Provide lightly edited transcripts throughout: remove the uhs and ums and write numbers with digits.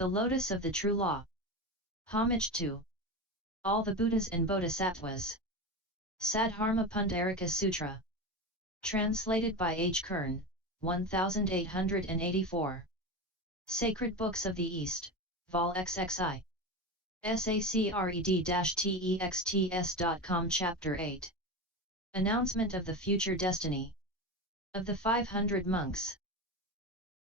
The Lotus of the True Law. Homage to all the Buddhas and Bodhisattvas. Sadharma Pundarika Sutra. Translated by H. Kern, 1884. Sacred Books of the East, Vol. XXI. Sacred-texts.com Chapter 8. Announcement of the Future Destiny of the 500 Monks.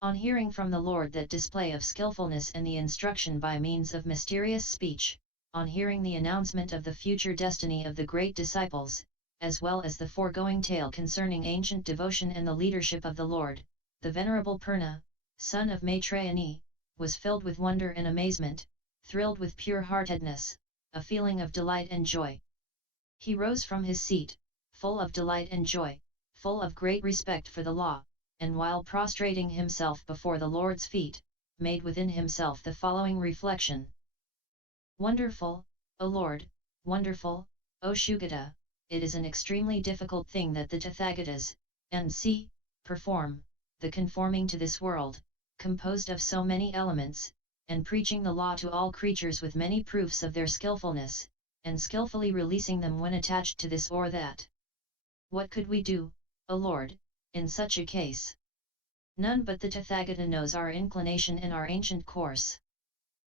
On hearing from the Lord that display of skillfulness and the instruction by means of mysterious speech, on hearing the announcement of the future destiny of the great disciples, as well as the foregoing tale concerning ancient devotion and the leadership of the Lord, the Venerable Purna, son of Maitrayani, was filled with wonder and amazement, thrilled with pure-heartedness, a feeling of delight and joy. He rose from his seat, full of delight and joy, full of great respect for the law, and while prostrating himself before the Lord's feet, made within himself the following reflection. Wonderful, O Lord, wonderful, O Sugata, it is an extremely difficult thing that the Tathagatas, NC, perform, the conforming to this world, composed of so many elements, and preaching the law to all creatures with many proofs of their skillfulness, and skillfully releasing them when attached to this or that. What could we do, O Lord, in such a case? None but the Tathagata knows our inclination and our ancient course.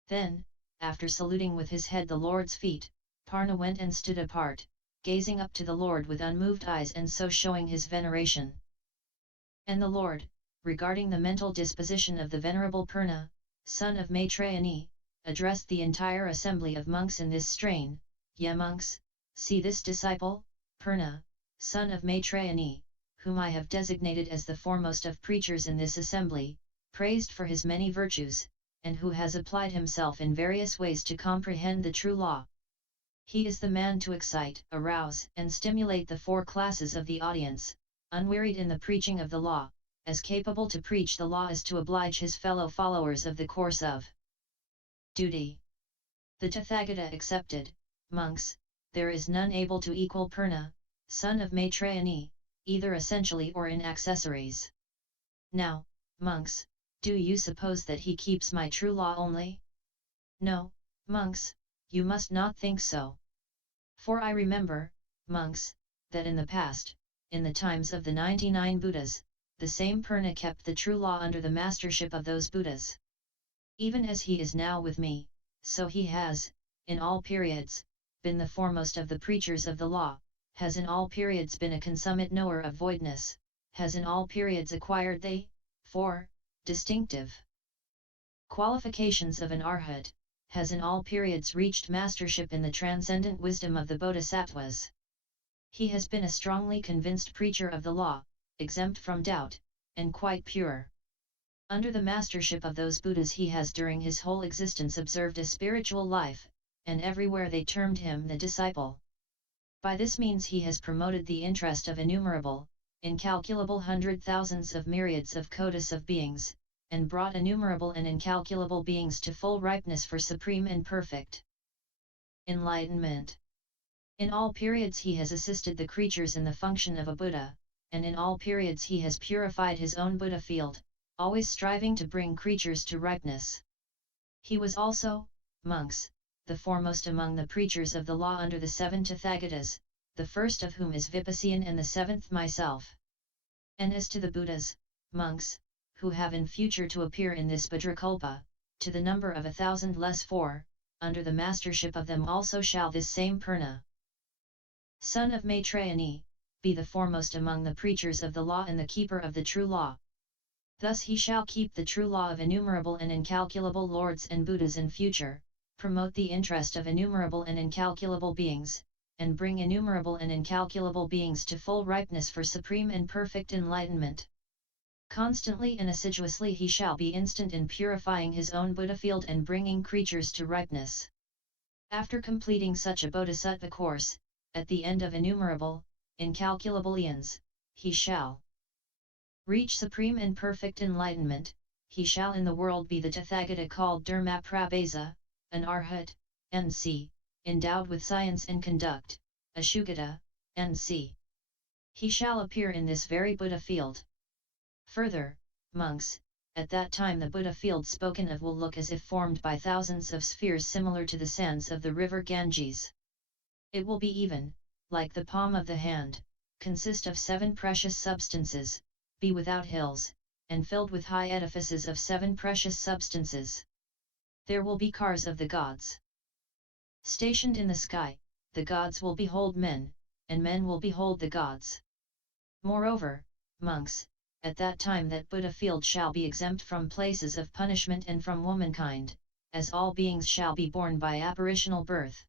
Then, after saluting with his head the Lord's feet, Purna went and stood apart, gazing up to the Lord with unmoved eyes and so showing his veneration. And the Lord, regarding the mental disposition of the Venerable Purna, son of Maitrayani, addressed the entire assembly of monks in this strain, Ye monks, see this disciple, Purna, son of Maitrayani, whom I have designated as the foremost of preachers in this assembly, praised for his many virtues, and who has applied himself in various ways to comprehend the true law. He is the man to excite, arouse, and stimulate the four classes of the audience, unwearied in the preaching of the law, as capable to preach the law as to oblige his fellow followers of the course of duty. The Tathagata accepted, monks, there is none able to equal Purna, son of Maitrayani, either essentially or in accessories. Now, monks, do you suppose that he keeps my true law only? No, monks, you must not think so. For I remember, monks, that in the past, in the times of the 99 Buddhas, the same Purna kept the true law under the mastership of those Buddhas. Even as he is now with me, so he has, in all periods, been the foremost of the preachers of the law, has in all periods been a consummate knower of voidness, has in all periods acquired the 4 distinctive qualifications of an arhat, has in all periods reached mastership in the transcendent wisdom of the bodhisattvas. He has been a strongly convinced preacher of the law, exempt from doubt, and quite pure. Under the mastership of those Buddhas he has during his whole existence observed a spiritual life, and everywhere they termed him the disciple. By this means he has promoted the interest of innumerable, incalculable hundred thousands of myriads of kotis of beings, and brought innumerable and incalculable beings to full ripeness for supreme and perfect enlightenment. In all periods he has assisted the creatures in the function of a Buddha, and in all periods he has purified his own Buddha field, always striving to bring creatures to ripeness. He was also, monks, the foremost among the preachers of the law under the 7 Tathagatas, the first of whom is Vipasyan and the 7th myself. And as to the Buddhas, monks, who have in future to appear in this Bhadrakalpa, to the number of 1,000 less 4, under the mastership of them also shall this same Purna, son of Maitrayani, be the foremost among the preachers of the law and the keeper of the true law. Thus he shall keep the true law of innumerable and incalculable lords and Buddhas in future, promote the interest of innumerable and incalculable beings, and bring innumerable and incalculable beings to full ripeness for supreme and perfect enlightenment. Constantly and assiduously he shall be instant in purifying his own Buddha field and bringing creatures to ripeness. After completing such a bodhisattva course, at the end of innumerable, incalculable eons, he shall reach supreme and perfect enlightenment. He shall in the world be the Tathagata called Dharmaprabhasa, an arhat, NC, endowed with science and conduct, a Sugata, NC. He shall appear in this very Buddha field. Further, monks, at that time the Buddha field spoken of will look as if formed by thousands of spheres similar to the sands of the river Ganges. It will be even, like the palm of the hand, consist of 7 precious substances, be without hills, and filled with high edifices of 7 precious substances. There will be cars of the gods. Stationed in the sky, the gods will behold men, and men will behold the gods. Moreover, monks, at that time that Buddha field shall be exempt from places of punishment and from womankind, as all beings shall be born by apparitional birth.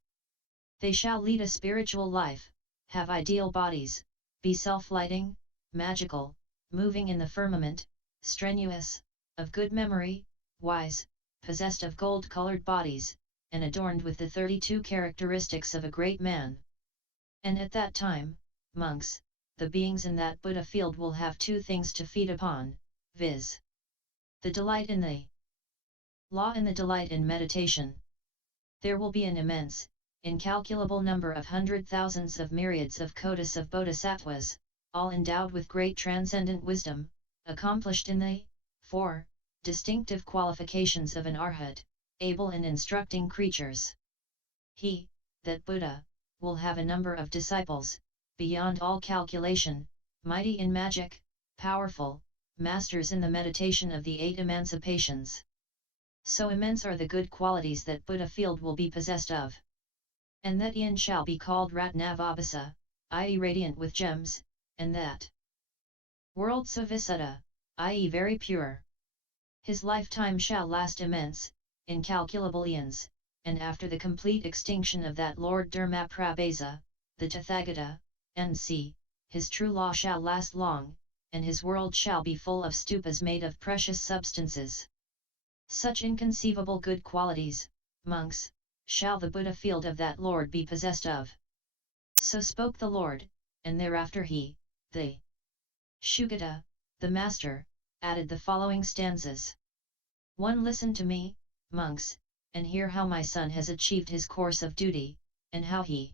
They shall lead a spiritual life, have ideal bodies, be self-lighting, magical, moving in the firmament, strenuous, of good memory, wise, possessed of gold-colored bodies, and adorned with the 32 characteristics of a great man. And at that time, monks, the beings in that Buddha field will have 2 things to feed upon, viz. The delight in the law and the delight in meditation. There will be an immense, incalculable number of 100,000s of myriads of kotis of bodhisattvas, all endowed with great transcendent wisdom, accomplished in the 4 distinctive qualifications of an arhat, able in instructing creatures. He, that Buddha, will have a number of disciples, beyond all calculation, mighty in magic, powerful, masters in the meditation of the 8 emancipations. So immense are the good qualities that Buddha field will be possessed of. And that Ian shall be called Ratnavabhasa, i.e. radiant with gems, and that world Savisuddha, i.e. very pure. His lifetime shall last immense, incalculable eons, and after the complete extinction of that Lord Dharmaprabhasa, the Tathagata, N.C., his true law shall last long, and his world shall be full of stupas made of precious substances. Such inconceivable good qualities, monks, shall the Buddha field of that Lord be possessed of. So spoke the Lord, and thereafter he, the Sugata, the Master, added the following stanzas. 1. Listen to me, monks, and hear how my son has achieved his course of duty, and how he,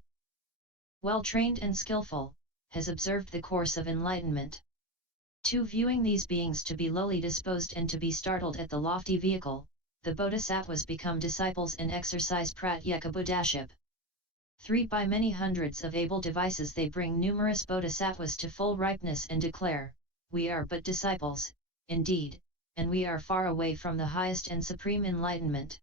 well trained and skillful, has observed the course of enlightenment. 2. Viewing these beings to be lowly disposed and to be startled at the lofty vehicle, the bodhisattvas become disciples and exercise pratyeka. 3. By many hundreds of able devices they bring numerous bodhisattvas to full ripeness and declare, we are but disciples, indeed, and we are far away from the highest and supreme enlightenment.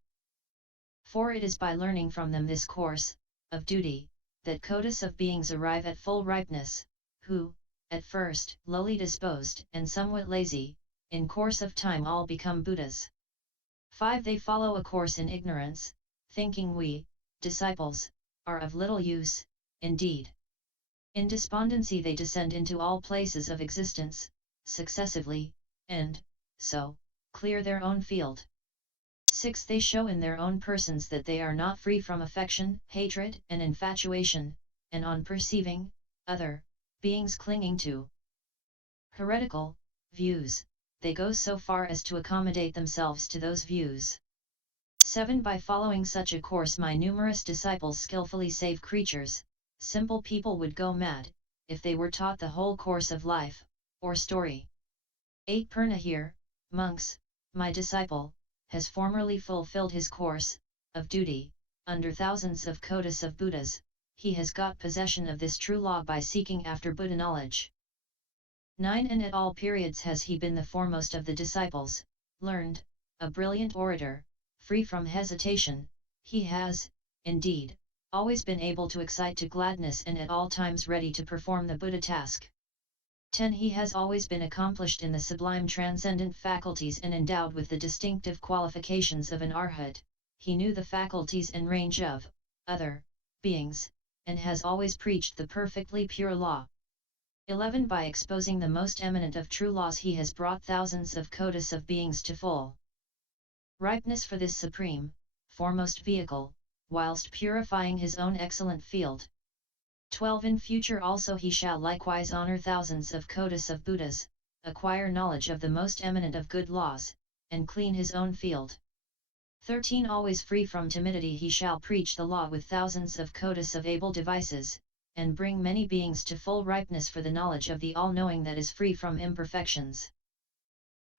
4. It is by learning from them this course of duty, that kotis of beings arrive at full ripeness, who, at first lowly disposed and somewhat lazy, in course of time all become Buddhas. 5. They follow a course in ignorance, thinking we, disciples, are of little use, indeed. In despondency they descend into all places of existence, successively, and, so, clear their own field. 6. They show in their own persons that they are not free from affection, hatred, and infatuation, and on perceiving other beings clinging to heretical views, they go so far as to accommodate themselves to those views. 7. By following such a course my numerous disciples skillfully save creatures. Simple people would go mad, if they were taught the whole course of life, or story. 8. Purna here, monks, my disciple, has formerly fulfilled his course of duty, under thousands of kotis of Buddhas, he has got possession of this true law by seeking after Buddha knowledge. 9. And at all periods has he been the foremost of the disciples, learned, a brilliant orator, free from hesitation, he has, indeed, always been able to excite to gladness and at all times ready to perform the Buddha task. 10. He has always been accomplished in the sublime transcendent faculties and endowed with the distinctive qualifications of an arhat, he knew the faculties and range of other beings, and has always preached the perfectly pure law. 11. By exposing the most eminent of true laws he has brought thousands of kotis of beings to full ripeness for this supreme, foremost vehicle, whilst purifying his own excellent field. 12. In future also he shall likewise honor thousands of kotis of Buddhas, acquire knowledge of the most eminent of good laws, and clean his own field. 13. Always free from timidity he shall preach the law with thousands of kotis of able devices, and bring many beings to full ripeness for the knowledge of the all-knowing that is free from imperfections.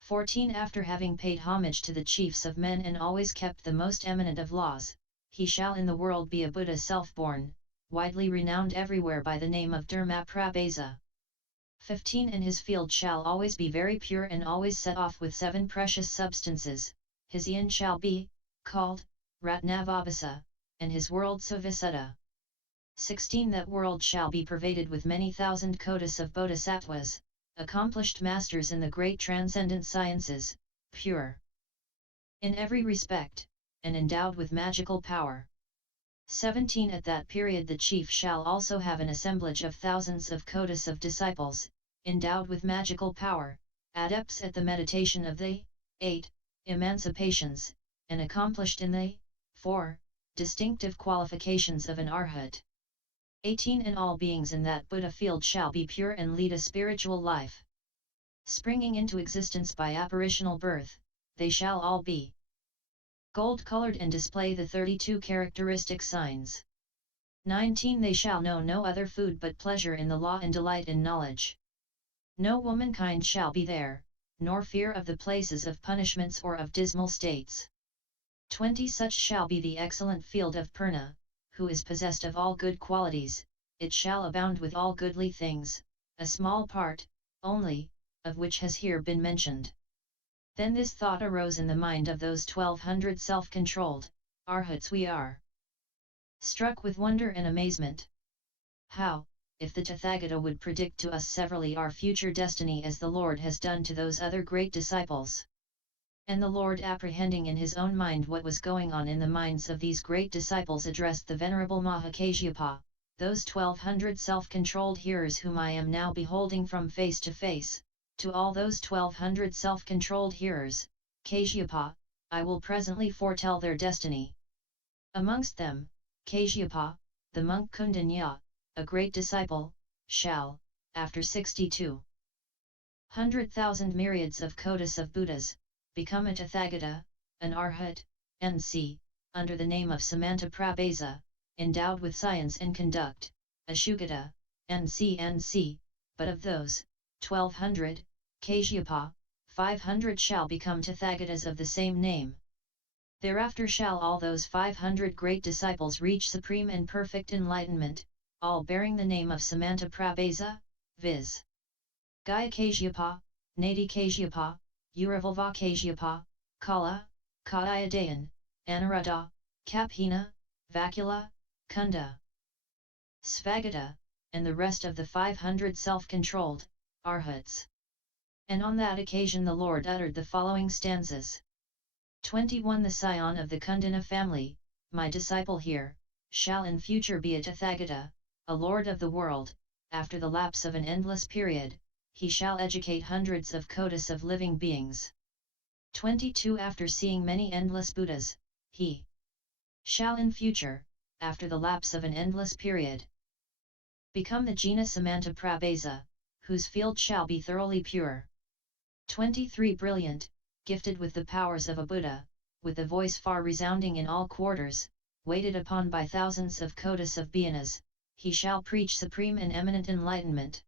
14 After having paid homage to the chiefs of men and always kept the most eminent of laws, he shall in the world be a Buddha self-born, widely renowned everywhere by the name of Dharma-prabhasa. 15 And his field shall always be very pure and always set off with 7 precious substances, his eon shall be, called, Ratnavabhasa, and his world Savisuddha. 16 That world shall be pervaded with many thousand kotis of bodhisattvas, accomplished masters in the great transcendent sciences, pure in every respect, and endowed with magical power. 17 At that period the chief shall also have an assemblage of thousands of kotis of disciples, endowed with magical power, adepts at the meditation of the 8 emancipations, and accomplished in the 4 distinctive qualifications of an arhat. 18 And all beings in that Buddha field shall be pure and lead a spiritual life. Springing into existence by apparitional birth, they shall all be gold-colored and display the 32 characteristic signs. 19 They shall know no other food but pleasure in the law and delight in knowledge. No womankind shall be there, nor fear of the places of punishments or of dismal states. 20 Such shall be the excellent field of Purna, who is possessed of all good qualities, it shall abound with all goodly things, a small part, only, of which has here been mentioned. Then this thought arose in the mind of those 1200 self-controlled arhats. We are struck with wonder and amazement. How, if the Tathagata would predict to us severally our future destiny as the Lord has done to those other great disciples? And the Lord, apprehending in his own mind what was going on in the minds of these great disciples, addressed the Venerable Mahakasyapa, those 1200 self-controlled hearers whom I am now beholding from face to face. To all those 1200 self-controlled hearers, Kasyapa, I will presently foretell their destiny. Amongst them, Kasyapa, the monk Kundanya, a great disciple, shall, after 62,100,000 myriads of kotis of Buddhas, become a Tathagata, an Arhat, NC, under the name of Samantaprabhasa, endowed with science and conduct, a Sugata, NC, but of those, 1200, Kasyapa, 500 shall become Tathagatas of the same name. Thereafter shall all those 500 great disciples reach supreme and perfect enlightenment, all bearing the name of Samantaprabhasa, viz. Gaya Kasyapa, Nadi Kasyapa, Uravalva Kasyapa, Kala, Kadayadayan, Anuruddha, Kaphina, Vakula, Kunda, Svagata, and the rest of the 500 self-controlled arhats. And on that occasion the Lord uttered the following stanzas. 21 The scion of the Kundana family, my disciple here, shall in future be a Tathagata, a lord of the world. After the lapse of an endless period, he shall educate hundreds of kotis of living beings. 22 After seeing many endless Buddhas, he shall in future, after the lapse of an endless period, become the Jina Samantaprabhasa, whose field shall be thoroughly pure. 23 Brilliant, gifted with the powers of a Buddha, with a voice far resounding in all quarters, waited upon by thousands of kotis of bhikkhunis, he shall preach supreme and eminent enlightenment.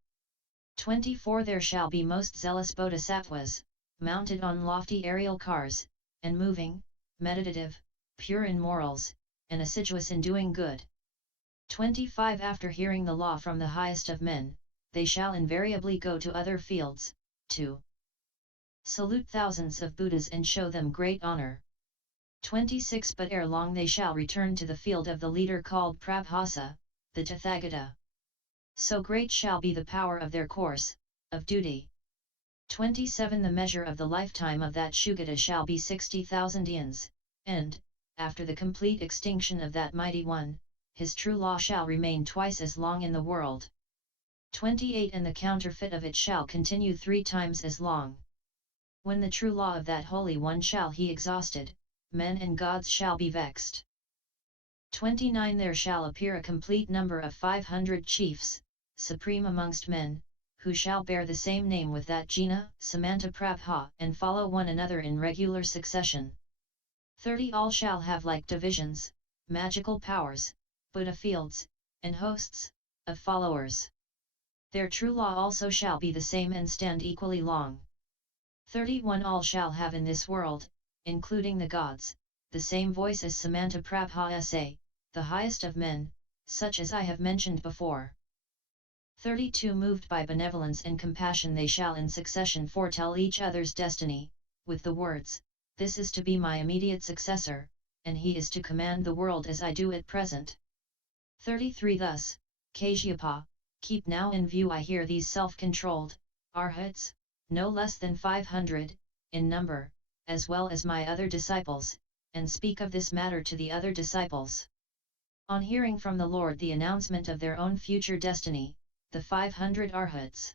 24 There shall be most zealous bodhisattvas, mounted on lofty aerial cars, and moving, meditative, pure in morals, and assiduous in doing good. 25 After hearing the law from the highest of men, they shall invariably go to other fields, to salute thousands of Buddhas and show them great honor. 26 But ere long they shall return to the field of the leader called Prabhasa, the Tathagata. So great shall be the power of their course, of duty. 27 The measure of the lifetime of that Sugata shall be 60,000 eons, and, after the complete extinction of that mighty one, his true law shall remain twice as long in the world. 28 And the counterfeit of it shall continue 3 times as long. When the true law of that Holy One shall he exhausted, men and gods shall be vexed. 29 There shall appear a complete number of 500 chiefs, supreme amongst men, who shall bear the same name with that Jina, Samantaprabha, and follow one another in regular succession. 30 All shall have like divisions, magical powers, Buddha fields, and hosts of followers. Their true law also shall be the same and stand equally long. 31 All shall have in this world, including the gods, the same voice as Samanta Prabha sa, the highest of men, such as I have mentioned before. 32 Moved by benevolence and compassion they shall in succession foretell each other's destiny, with the words, this is to be my immediate successor, and he is to command the world as I do at present. 33 Thus, Kashyapa, keep now in view I hear these self-controlled, arhats, no less than 500, in number, as well as my other disciples, and speak of this matter to the other disciples. On hearing from the Lord the announcement of their own future destiny, the 500 arhats,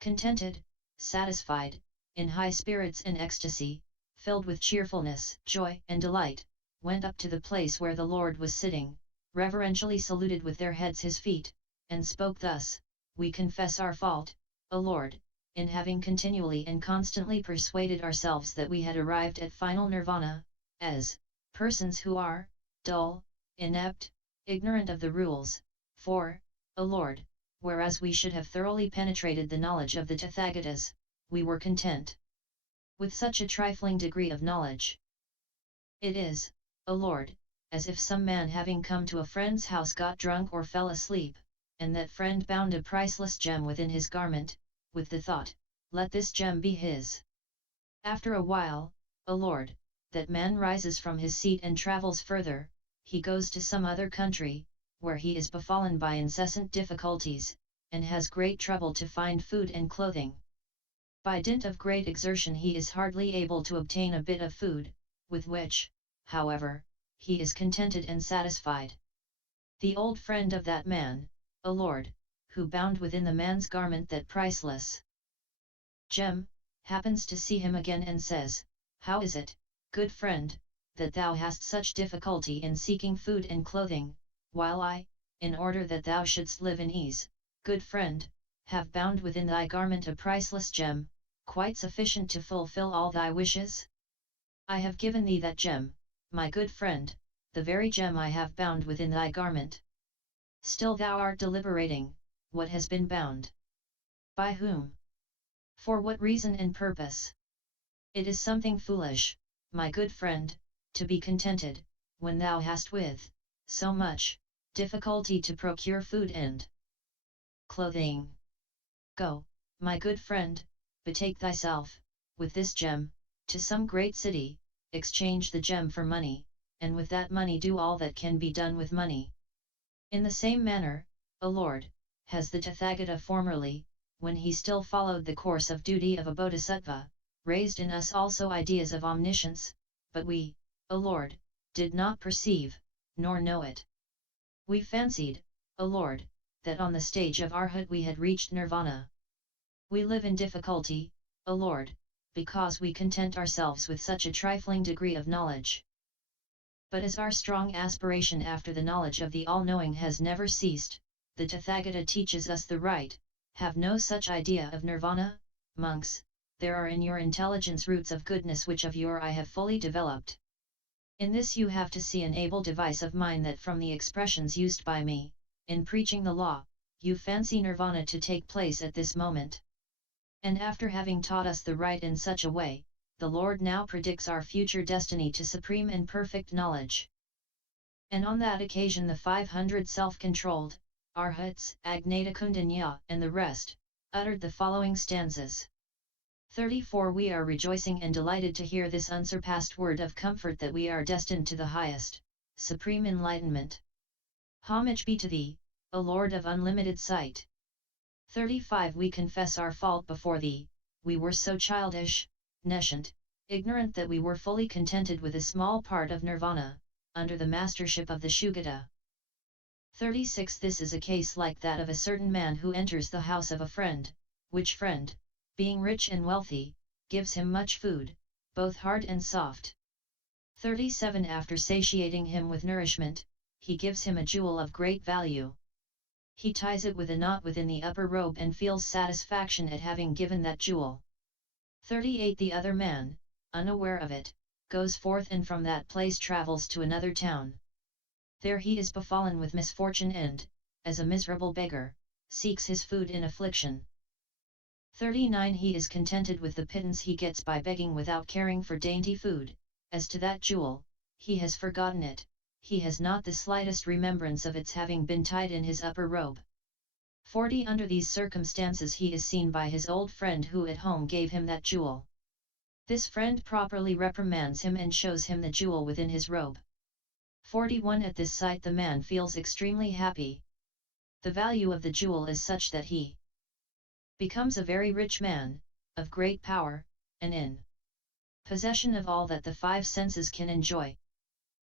contented, satisfied, in high spirits and ecstasy, filled with cheerfulness, joy and delight, went up to the place where the Lord was sitting, reverentially saluted with their heads his feet, and spoke thus, we confess our fault, O Lord, in having continually and constantly persuaded ourselves that we had arrived at final nirvana, as persons who are dull, inept, ignorant of the rules, for, O Lord, whereas we should have thoroughly penetrated the knowledge of the Tathagatas, we were content with such a trifling degree of knowledge. It is, O Lord, as if some man having come to a friend's house got drunk or fell asleep, and that friend bound a priceless gem within his garment, with the thought, let this gem be his. After a while, O Lord, that man rises from his seat and travels further, he goes to some other country, where he is befallen by incessant difficulties, and has great trouble to find food and clothing. By dint of great exertion he is hardly able to obtain a bit of food, with which, however, he is contented and satisfied. The old friend of that man, O Lord, who bound within the man's garment that priceless gem, happens to see him again and says, how is it, good friend, that thou hast such difficulty in seeking food and clothing, while I, in order that thou shouldst live in ease, good friend, have bound within thy garment a priceless gem, quite sufficient to fulfill all thy wishes? I have given thee that gem, my good friend, the very gem I have bound within thy garment. Still thou art deliberating, what has been bound? By whom? For what reason and purpose? It is something foolish, my good friend, to be contented, when thou hast with so much difficulty to procure food and clothing. Go, my good friend, betake thyself, with this gem, to some great city, exchange the gem for money, and with that money do all that can be done with money. In the same manner, O Lord, has the Tathagata formerly, when he still followed the course of duty of a bodhisattva, raised in us also ideas of omniscience, but we, O Lord, did not perceive, nor know it. We fancied, O Lord, that on the stage of Arhat we had reached Nirvana. We live in difficulty, O Lord, because we content ourselves with such a trifling degree of knowledge. But as our strong aspiration after the knowledge of the All-Knowing has never ceased, the Tathagata teaches us the right, have no such idea of Nirvana, monks, there are in your intelligence roots of goodness which of your I have fully developed. In this you have to see an able device of mine that from the expressions used by me, in preaching the law, you fancy Nirvana to take place at this moment. And after having taught us the right in such a way, the Lord now predicts our future destiny to supreme and perfect knowledge. And on that occasion the 500 self-controlled, Arhats, Agnatakundanya and the rest, uttered the following stanzas. 34 We are rejoicing and delighted to hear this unsurpassed word of comfort that we are destined to the highest, supreme enlightenment. Homage be to thee, O Lord of unlimited sight. 35 We confess our fault before thee, we were so childish, nescient, ignorant that we were fully contented with a small part of Nirvana, under the mastership of the Sugata. 36 This is a case like that of a certain man who enters the house of a friend, which friend, being rich and wealthy, gives him much food, both hard and soft. 37 After satiating him with nourishment, he gives him a jewel of great value. He ties it with a knot within the upper robe and feels satisfaction at having given that jewel. 38 The other man, unaware of it, goes forth and from that place travels to another town. There he is befallen with misfortune and, as a miserable beggar, seeks his food in affliction. 39 He is contented with the pittance he gets by begging without caring for dainty food. As to that jewel, he has forgotten it, he has not the slightest remembrance of its having been tied in his upper robe. 40 Under these circumstances he is seen by his old friend who at home gave him that jewel. This friend properly reprimands him and shows him the jewel within his robe. 41 At this sight the man feels extremely happy. The value of the jewel is such that he becomes a very rich man, of great power, and in possession of all that the five senses can enjoy.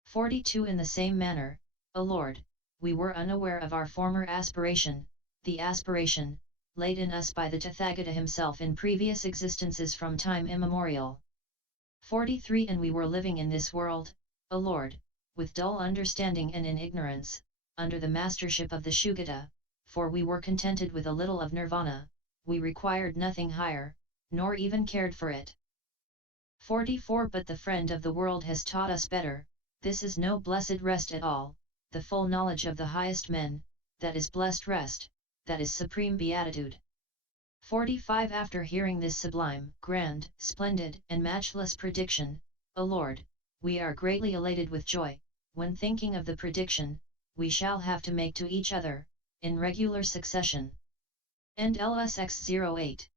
42 In the same manner, O Lord, we were unaware of our former aspiration, the aspiration, laid in us by the Tathagata himself in previous existences from time immemorial. 43 And we were living in this world, O Lord, with dull understanding and in ignorance, under the mastership of the Sugata, for we were contented with a little of Nirvana, we required nothing higher, nor even cared for it. 44 But the friend of the world has taught us better, this is no blessed rest at all, the full knowledge of the highest men, that is blessed rest, that is supreme beatitude. 45 After hearing this sublime, grand, splendid, and matchless prediction, O Lord, we are greatly elated with joy, when thinking of the prediction, we shall have to make to each other, in regular succession. End LSX 08